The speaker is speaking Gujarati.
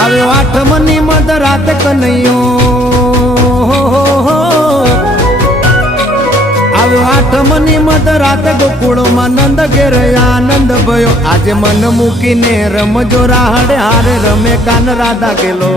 આવ્યો આઠમની મધ રાત કનૈયો, આવ્યો આઠમની મધ રાત ગોકુળમાં નંદ ઘેર આનંદ ભયો. આજે મન મૂકીને રમજો રાહડે હારે રમે કાન રાધા કેલો.